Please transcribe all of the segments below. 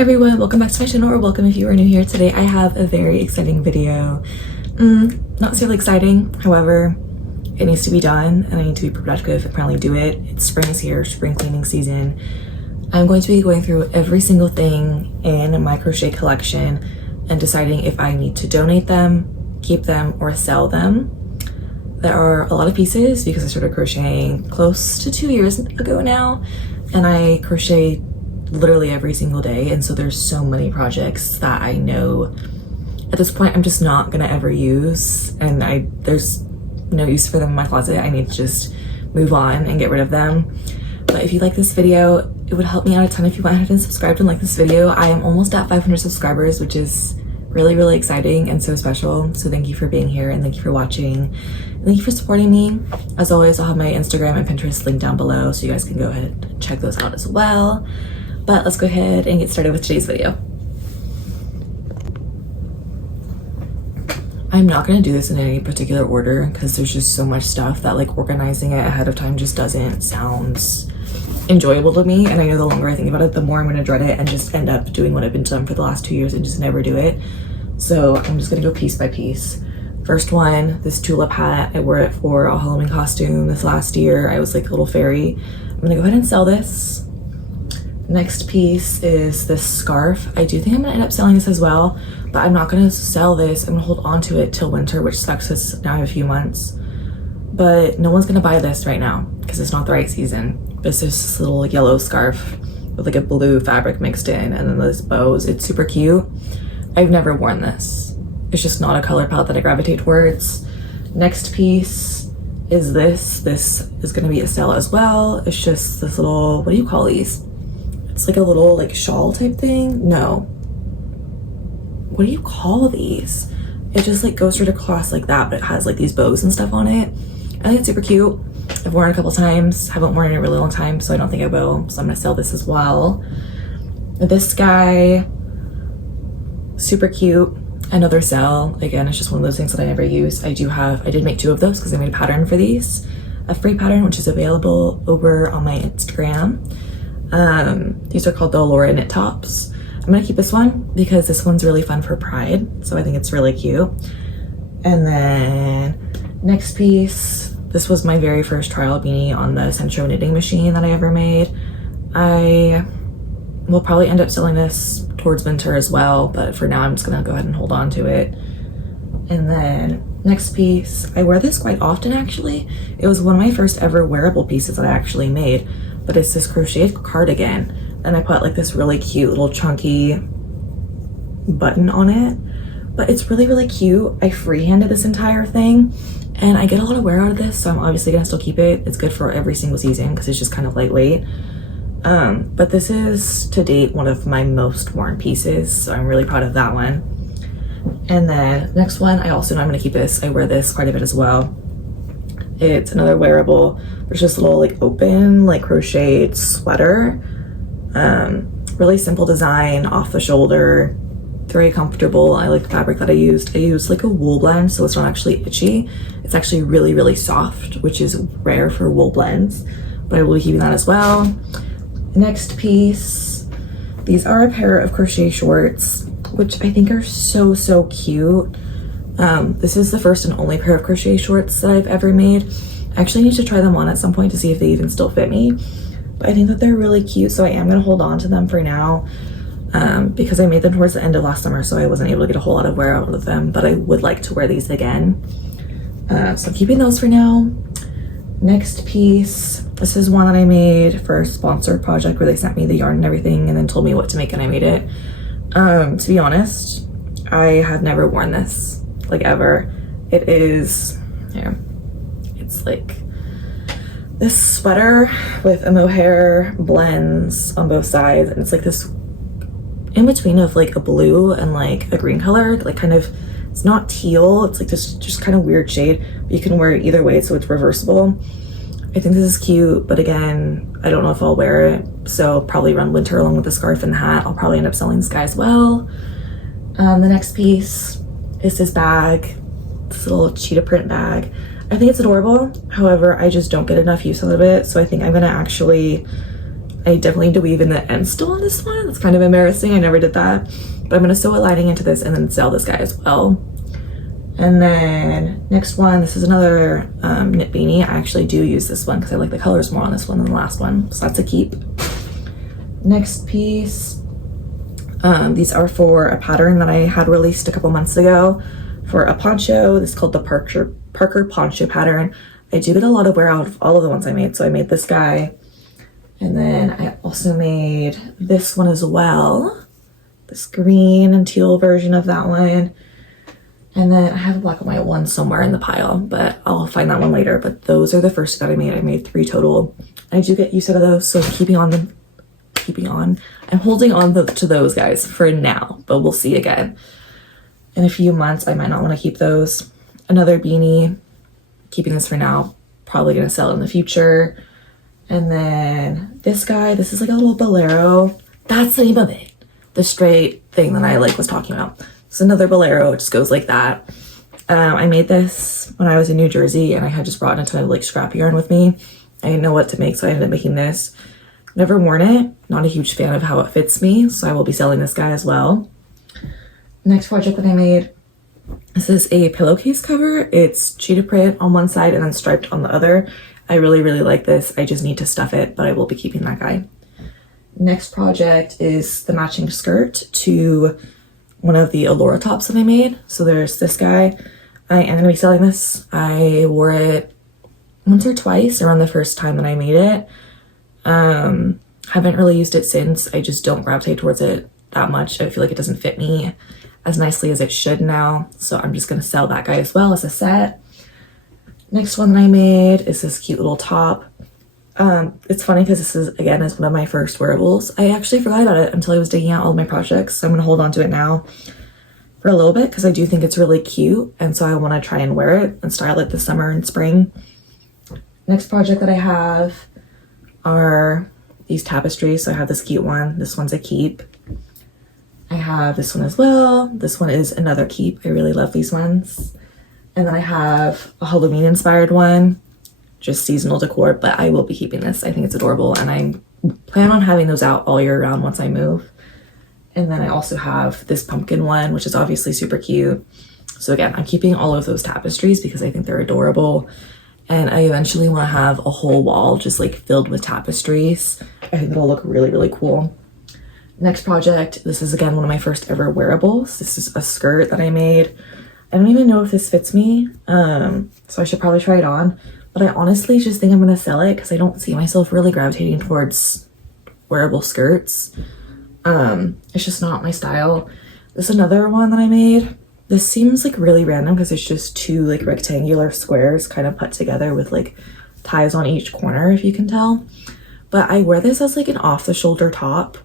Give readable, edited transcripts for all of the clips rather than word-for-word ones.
everyone, welcome back to my channel, or welcome if you are new here. Today I have a very exciting video. Not necessarily exciting, however, it needs to be done and I need to be productive and probably do it. It's spring is here, spring cleaning season. I'm going to be going through every single thing in my crochet collection and deciding if I need to donate them, keep them, or sell them. There are a lot of pieces because I started crocheting close to 2 years ago now, and I crochet literally every single day, and so there's so many projects that I know at this point I'm just not gonna ever use, and there's no use for them in my closet. I need to just move on and get rid of them. But if you like this video, it would help me out a ton if you went ahead and subscribed and like this video. I am almost at 500 subscribers, which is really exciting and so special. So thank you for being here and thank you for watching. And thank you for supporting me. As always, I'll have my Instagram and Pinterest linked down below so you guys can go ahead and check those out as well. But let's go ahead and get started with today's video. I'm not going to do this in any particular order because there's just so much stuff that like organizing it ahead of time just doesn't sound enjoyable to me. And I know the longer I think about it, the more I'm going to dread it and just end up doing what I've been doing for the last 2 years and just never do it. So I'm just going to go piece by piece. First one, this tulip hat. I wore it for a Halloween costume this last year. I was like a little fairy. I'm going to go ahead and sell this. Next piece is this scarf. I do think I'm gonna end up selling this as well, but I'm not gonna sell this. I'm gonna hold on to it till winter, which sucks because now I have a few months. But no one's gonna buy this right now because it's not the right season. It's this little yellow scarf with like a blue fabric mixed in and then those bows. It's super cute. I've never worn this. It's just not a color palette that I gravitate towards. Next piece is this. This is gonna be a sale as well. It's just this little, what do you call these? It's like a little like shawl type thing. No, what do you call these? It just like goes straight across like that, but it has like these bows and stuff on it. I think it's super cute. I've worn it a couple times. Haven't worn it in a really long time, so I don't think I will. So I'm gonna sell this as well. This guy, super cute. Another sell. Again, it's just one of those things that I never use. I did make 2 of those because I made a pattern for these. A free pattern, which is available over on my Instagram. These are called the Laura knit tops. I'm gonna keep this one because this one's really fun for Pride, so I think it's really cute. And then next piece, this was my very first trial beanie on the Centro knitting machine that I ever made. I will probably end up selling this towards winter as well, but for now I'm just gonna go ahead and hold on to it. And then next piece, I wear this quite often actually. It was one of my first ever wearable pieces that I actually made. But it's this crocheted cardigan, and I put like this really cute little chunky button on it. But it's really cute. I freehanded this entire thing and I get a lot of wear out of this, so I'm obviously gonna still keep it. It's good for every single season because it's just kind of lightweight. But this is to date one of my most worn pieces, so I'm really proud of that one. And then next one, I also know I'm gonna keep this. I wear this quite a bit as well. It's another wearable. There's this little like open like crocheted sweater. Really simple design, off the shoulder, very comfortable. I like the fabric that I used. I used like a wool blend, so it's not actually itchy. It's actually really soft, which is rare for wool blends, but I will be keeping that as well. Next piece, these are a pair of crochet shorts, which I think are so cute. This is the first and only pair of crochet shorts that I've ever made. I actually need to try them on at some point to see if they even still fit me, but I think that they're really cute, so I am gonna hold on to them for now, because I made them towards the end of last summer, so I wasn't able to get a whole lot of wear out of them, but I would like to wear these again. So I'm keeping those for now. Next piece, this is one that I made for a sponsored project where they sent me the yarn and everything and then told me what to make and I made it. To be honest, I have never worn this. Like ever. It is here. It's like this sweater with a mohair blends on both sides, and it's like this in between of like a blue and like a green color, like kind of, it's not teal, it's like this just kind of weird shade, but you can wear it either way, so it's reversible. I think this is cute, but again, I don't know if I'll wear it, so I'll probably run winter along with the scarf and the hat. I'll probably end up selling this guy as well. The next piece is this bag, this little cheetah print bag. I think it's adorable. However, I just don't get enough use out of it. So I think I'm gonna actually I definitely need to weave in the end stole on this one. It's kind of embarrassing, I never did that, but I'm going to sew a lining into this and then sell this guy as well. And then next one, this is another knit beanie. I actually do use this one because I like the colors more on this one than the last one, so that's a keep. Next piece, these are for a pattern that I had released a couple months ago for a poncho. This is called the Parker poncho pattern. I do get a lot of wear out of all of the ones I made, so I made this guy, and then I also made this one as well, this green and teal version of that one. And then I have a black and white one somewhere in the pile, but I'll find that one later. But those are the first that I made. I made 3 total. I do get used to those, so I'm holding on to those guys for now, but we'll see again. In a few months, I might not want to keep those. Another beanie, keeping this for now, probably going to sell in the future. And then this guy, this is like a little bolero. That's the name of it. The straight thing that I was talking about. It's another bolero, it just goes like that. I made this when I was in New Jersey and I had just brought in a ton of scrap yarn with me. I didn't know what to make, so I ended up making this. Never worn it, not a huge fan of how it fits me, so I will be selling this guy as well. Next project that I made, this is a pillowcase cover. It's cheetah print on one side and then striped on the other. I really, really like this. I just need to stuff it, but I will be keeping that guy. Next project is the matching skirt to one of the Allura tops that I made. So there's this guy. I am going to be selling this. I wore it once or twice around the first time that I made it. Haven't really used it since. I just don't gravitate towards it that much. I feel like it doesn't fit me as nicely as it should now. So I'm just going to sell that guy as well as a set. Next one that I made is this cute little top. It's funny because this is one of my first wearables. I actually forgot about it until I was digging out all my projects, so I'm going to hold on to it now for a little bit because I do think it's really cute, and so I want to try and wear it and style it this summer and spring. Next project that I have are these tapestries. So I have this cute one. This one's a keep. I have this one as well. This one is another keep. I really love these ones. And then I have a Halloween inspired one, just seasonal decor, but I will be keeping this. I think it's adorable, and I plan on having those out all year round once I move. And then I also have this pumpkin one, which is obviously super cute. So again, I'm keeping all of those tapestries because I think they're adorable, and I eventually want to have a whole wall just filled with tapestries. I think it'll look really, really cool. Next project, this is again one of my first ever wearables. This is a skirt that I made. I don't even know if this fits me, so I should probably try it on. But I honestly just think I'm going to sell it because I don't see myself really gravitating towards wearable skirts. It's just not my style. This is another one that I made. This seems really random because it's just 2 rectangular squares kind of put together with ties on each corner, if you can tell. But I wear this as an off-the-shoulder top,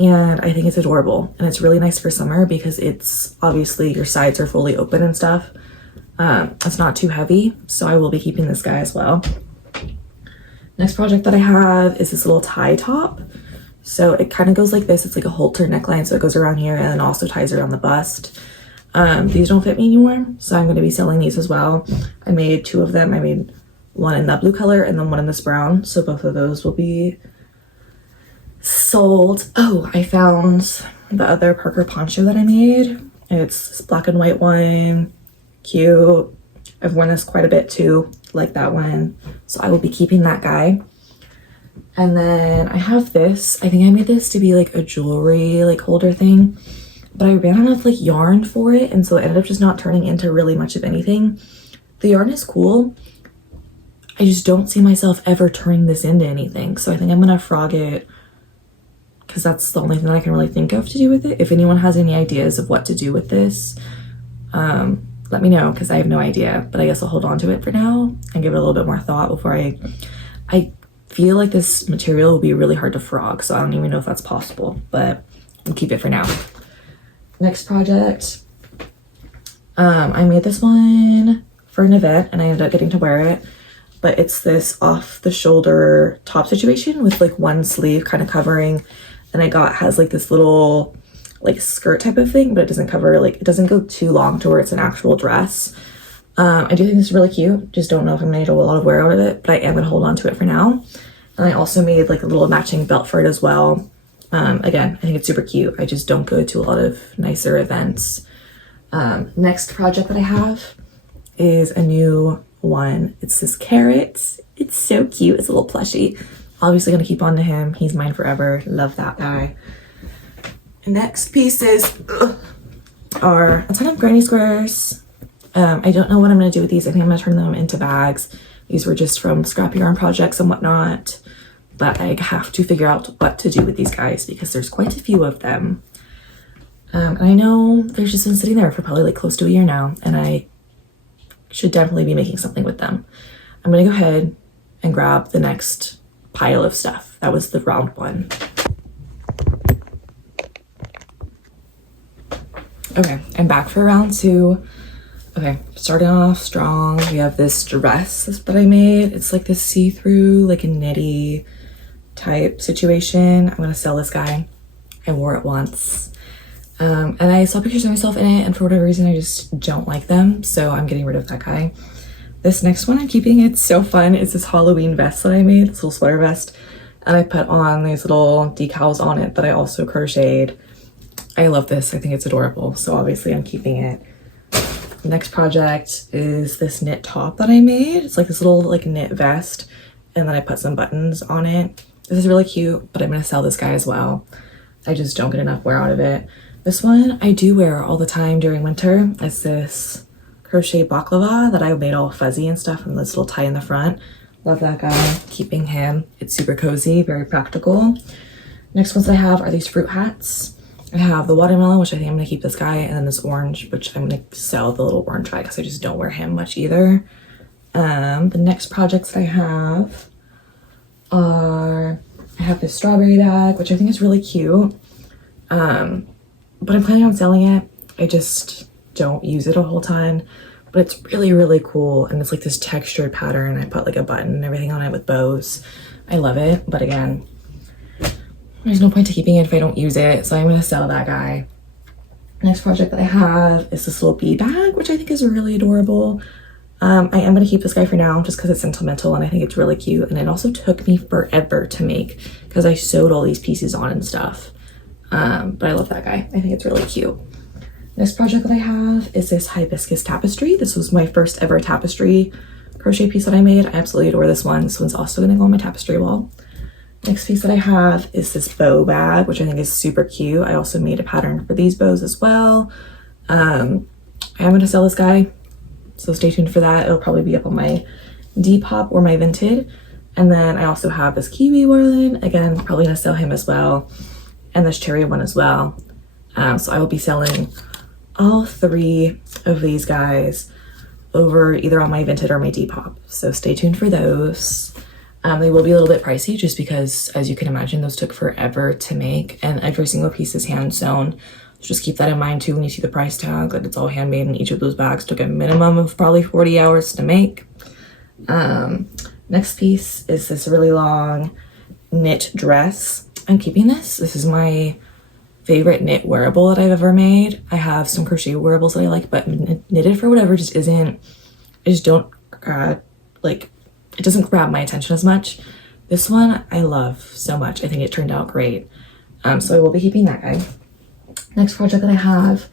and I think it's adorable. And it's really nice for summer because it's obviously your sides are fully open and stuff. It's not too heavy, so I will be keeping this guy as well. Next project that I have is this little tie top. So it kind of goes like this. It's a halter neckline, so it goes around here and then also ties around the bust. These don't fit me anymore, so I'm going to be selling these as well. I made 2 of them. I made one in that blue color and then one in this brown, so both of those will be sold. Oh, I found the other Parker poncho that I made. It's this black and white one. Cute. I've worn this quite a bit too, like that one, so I will be keeping that guy. And then I have this. I think I made this to be a jewelry holder thing, but I ran out of yarn for it, and so it ended up just not turning into really much of anything. The yarn is cool. I just don't see myself ever turning this into anything, so I think I'm gonna frog it because that's the only thing that I can really think of to do with it. If anyone has any ideas of what to do with this, let me know because I have no idea, but I guess I'll hold on to it for now and give it a little bit more thought before I feel like this material will be really hard to frog, so I don't even know if that's possible, but we'll keep it for now. Next project, I made this one for an event and I ended up getting to wear it, but it's this off the shoulder top situation with one sleeve kind of covering, and has this little skirt type of thing, but it doesn't cover it doesn't go too long to where it's an actual dress. I do think this is really cute. Just don't know if I'm gonna do a lot of wear out of it, but I am gonna hold on to it for now. And I also made like a little matching belt for it as well. Again, I think it's super cute. I just don't go to a lot of nicer events. Next project that I have is a new one. It's this carrot. It's so cute. It's a little plushie. Obviously gonna keep on to him. He's mine forever. Love that guy. Next pieces are a ton of granny squares. I don't know what I'm gonna do with these. I think I'm gonna turn them into bags. These were just from scrappy yarn projects and whatnot, but I have to figure out what to do with these guys because there's quite a few of them. And I know they've just been sitting there for probably like close to a year now, and I should definitely be making something with them. I'm gonna go ahead and grab the next pile of stuff. That was the round one. Okay, I'm back for round two. Okay, starting off strong. We have this dress that I made. It's like this see-through, like a knitty type situation. I'm gonna sell this guy. I wore it once. And I saw pictures of myself in it, and for whatever reason, I just don't like them. So I'm getting rid of that guy. This next one I'm keeping. It's so fun. It's this Halloween vest that I made, this little sweater vest. And I put on these little decals on it that I also crocheted. I love this. I think it's adorable. So obviously I'm keeping it. Next project is this knit top that I made. It's like this little like knit vest, and then I put some buttons on it. This is really cute, but I'm gonna sell this guy as well. I just don't get enough wear out of it. This one I do wear all the time during winter. It's this crochet baklava that I made all fuzzy and stuff, and this little tie in the front. Love that guy. Keeping him. It's super cozy, very practical. Next ones I have are these fruit hats. I have the watermelon, which I think I'm gonna keep this guy, and then this orange, which I'm gonna sell the little orange guy because I just don't wear him much either. The next projects that I have are, I have this strawberry bag, which I think is really cute. But I'm planning on selling it. I just don't use it a whole ton, but it's really, really cool. And it's like this textured pattern. I put like a button and everything on it with bows. I love it, but again, there's no point to keeping it if I don't use it, so I'm gonna sell that guy. Next project that I have is this little bead bag, which I think is really adorable. I am gonna keep this guy for now just because it's sentimental and I think it's really cute. And it also took me forever to make because I sewed all these pieces on and stuff. But I love that guy. I think it's really cute. Next project that I have is this hibiscus tapestry. This was my first ever tapestry crochet piece that I made. I absolutely adore this one. This one's also gonna go on my tapestry wall. Next piece that I have is this bow bag, which I think is super cute. I also made a pattern for these bows as well. I am going to sell this guy, so stay tuned for that. It'll probably be up on my Depop or my Vinted. And then I also have this kiwi whirlin. Again, probably going to sell him as well. And this cherry one as well. So I will be selling all three of these guys over either on my Vinted or my Depop. So stay tuned for those. They will be a little bit pricey just because, as you can imagine, those took forever to make, and every single piece is hand sewn. So just keep that in mind too when you see the price tag, that it's all handmade, and each of those bags took a minimum of probably 40 hours to make. Next piece is this really long knit dress. I'm keeping this. This is my favorite knit wearable that I've ever made. I have some crochet wearables that I like, but knitted for whatever just isn't, I just don't like, it doesn't grab my attention as much. This one I love so much. I think it turned out great. So I will be keeping that guy. Next project that I have,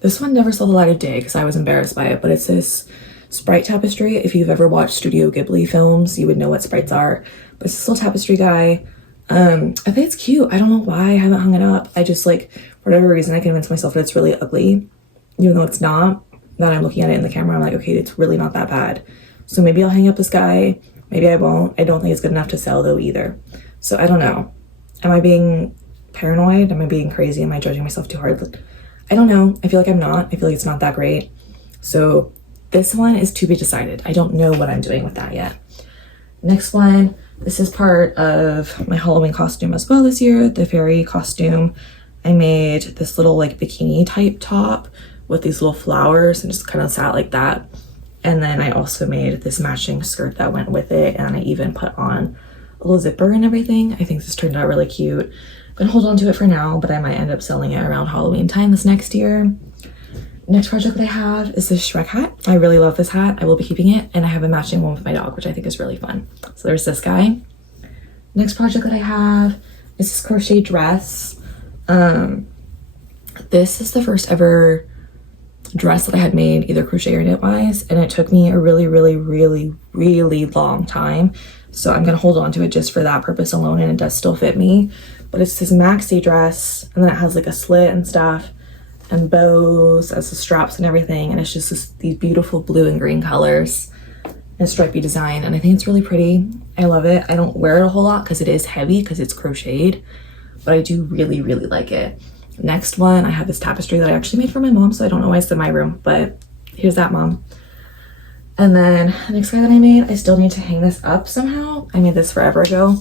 this one never saw the light of day because I was embarrassed by it, but it's this sprite tapestry. If you've ever watched Studio Ghibli films, you would know what sprites are. But it's this little tapestry guy. I think it's cute. I don't know why I haven't hung it up. I just like, for whatever reason, I convinced myself that it's really ugly, even though it's not. Then I'm looking at it in the camera, I'm like, okay, it's really not that bad. So maybe I'll hang up this guy, maybe I won't. I don't think it's good enough to sell though either. So I don't know. Am I being paranoid? Am I being crazy? Am I judging myself too hard? I don't know. I feel like I'm not. I feel like it's not that great. So this one is to be decided. I don't know what I'm doing with that yet. Next one, this is part of my Halloween costume as well this year, the fairy costume. I made this little like bikini type top with these little flowers and just kind of sat like that. And then I also made this matching skirt that went with it, and I even put on a little zipper and everything. I think this turned out really cute. I'm gonna hold on to it for now, but I might end up selling it around Halloween time this next year. next project that I have is this Shrek hat. I really love this hat. I will be keeping it, and I have a matching one with my dog, which I think is really fun. So there's this guy. Next project that I have is this crochet dress. This is the first ever dress that I had made either crochet or knit wise, and it took me a really long time. So I'm gonna hold on to it just for that purpose alone, and it does still fit me. But it's this maxi dress, and then it has like a slit and stuff, and bows as the straps and everything, and it's just these beautiful blue and green colors and stripy design, and I think it's really pretty. I love it. I don't wear it a whole lot because it is heavy because it's crocheted, but I do really like it. Next one, I have this tapestry that I actually made for my mom, so I don't know why it's in my room, but here's that, Mom. And then the next guy that I made, I still need to hang this up somehow. I made this forever ago,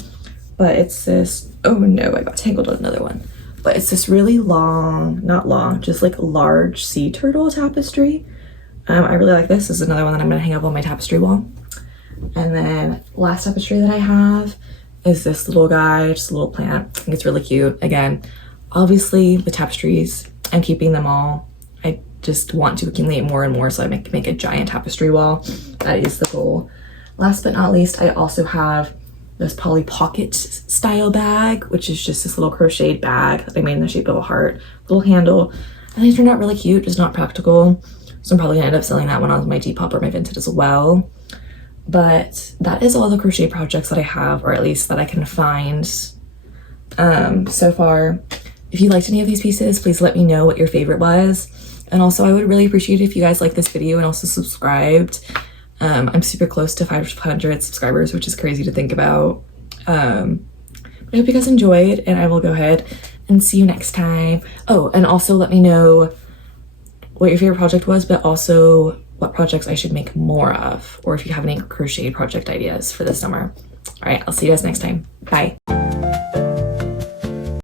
but it's this, oh no, I got tangled on another one. But it's this really long, not long, just like large sea turtle tapestry. I really like this. This is another one that I'm gonna hang up on my tapestry wall. And then last tapestry that I have is this little guy, just a little plant. I think it's really cute. Again, obviously the tapestries, I'm keeping them all. I just want to accumulate more and more so I make a giant tapestry wall. That is the goal. Last but not least, I also have this Polly Pocket style bag, which is just this little crocheted bag that I made in the shape of a heart, little handle. And they turned out really cute, just not practical. So I'm probably gonna end up selling that one on my Depop or my Vinted as well. But that is all the crochet projects that I have, or at least that I can find so far. If you liked any of these pieces, please let me know what your favorite was. And also I would really appreciate it if you guys like this video and also subscribed. I'm super close to 500 subscribers, which is crazy to think about. But I hope you guys enjoyed, and I will go ahead and see you next time. Oh, and also let me know what your favorite project was, but also what projects I should make more of, or if you have any crochet project ideas for this summer. All right, I'll see you guys next time. Bye.